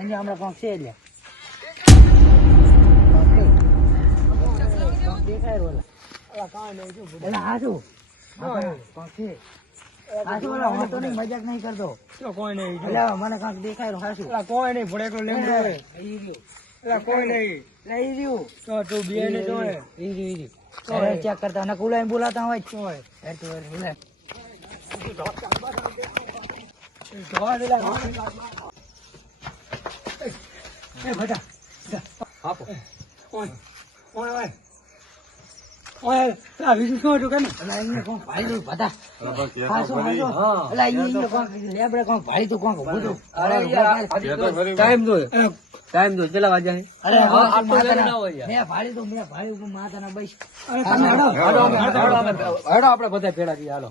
સંજય હમણાં કોક છે એટલે દેખાય રોલા મજાક નહીં કરતો કોઈ નહીં મને કાંક દેખાય હાસુ કોઈ નહીં ભડે એકલો લેમડો હોય કોઈ નહીં લઈ રહ્યું તો તું બે ને જોડે ચેક કરતા અને કુલાઈ બોલાતા હોય ટાઈમ દો ચલા વાજા આપડે બધા ભેડા છીએ હાલો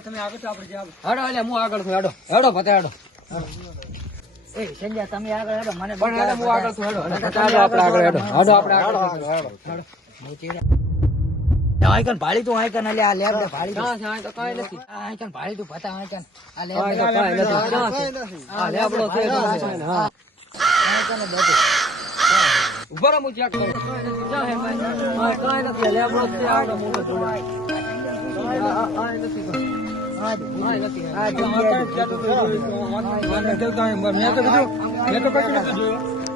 તમે આગળ તો આપડે હાડો એટલે હું આગળ છું હાડો હેડો બધા હેડો સંજય તમે આગળ હેડો મને હું આગળ છું હેડો આપણે આગળ હેડો હાડો આપણે આગળ આઈકન ભાળી તું આઈકન અલે આ લેબ ને ભાળી ક્યાં છે તો કાઈ નથી આઈકન ભાળી તું પતા આઈકન આ લેબ કાઈ નથી આ લેબડો છે હા આઈકન બધું ઉપર હું ચેક કરું કાઈ નથી લેબડો છે આવડો મોટો જોડો આ નથી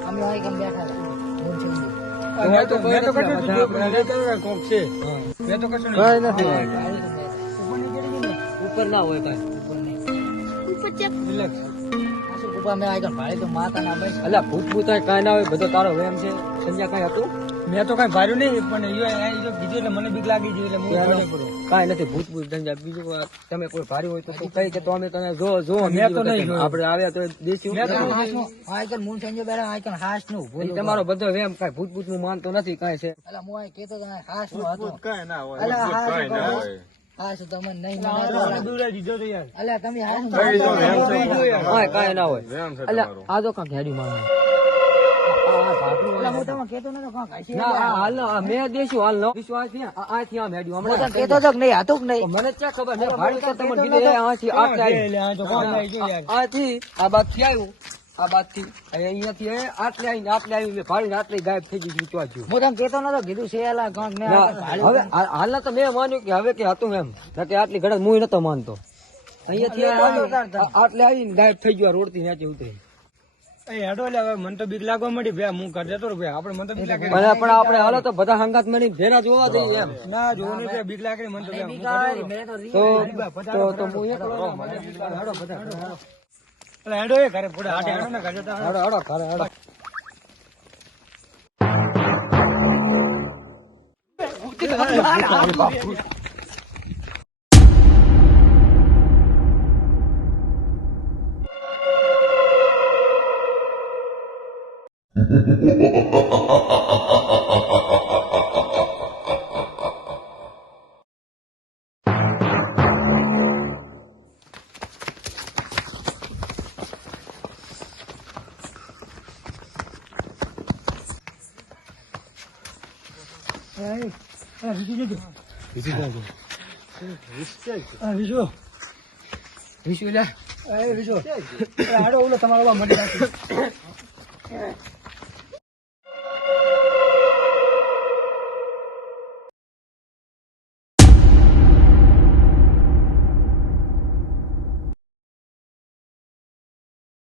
અમે આઈકન બેઠા ઉપર ના હોય કઈ અલ્યા ભૂત ભૂત કઈ ના હોય બધો તારો વેમ છે સંજ્યા કઈ હતું મેં તો કઈ ભાર્યું નહીં પણ કીધું એટલે મને બીક લાગી ગઈ એટલે કઈ નથી ભૂત ભૂત સંજ્યા બીજું તમે કોઈ ભાર્યું હોય તો કઈ કે તો અમે તને જો મેં તો નહીં આપડે આવ્યા તો દેશી તમારો બધો વેમ કઈ ભૂત ભૂત નું માનતો નથી કઈ છે કઈ ના હોય આ તો કઈ હેડી મારે મેં દેશું હાલ નો વિશ્વાસ મને ક્યાં ખબર મેં ભાડું તો તમને કીધું આથી આ બાદ થી આવ્યું આ બાદ થી અહીંયાથી આટલે આવીને ભાડી આટલી ગાયબ થઈ ગઈ વિચવાજ્યું હું તને કેતો નતો કીધું છે હવે હાલના તો મેં માન્યું કે હવે કે હતું એમ કે આટલી ઘડા હું નતો માનતો અહીંયાથી આટલે આવીને ગાયબ થઈ ગયો રોડ થી નીચે ઉતરી હેડો એટલે મને તો બીક લાગવા મળી ભાઈ હું કરી દેતો આપણે મને તો બીક લાગે પણ આપણે હાલો તો બધા હંગાત મળી ભેરા જોવા દઈએ એમ ના જોવું નહીં બીક લાગે મને તો હું હેડો બધા હેડો એ ઘરે પૂરા હાટે હેડો ને ઘરે હેડો ઘરે હેડો વિશુ લે તમારો મળી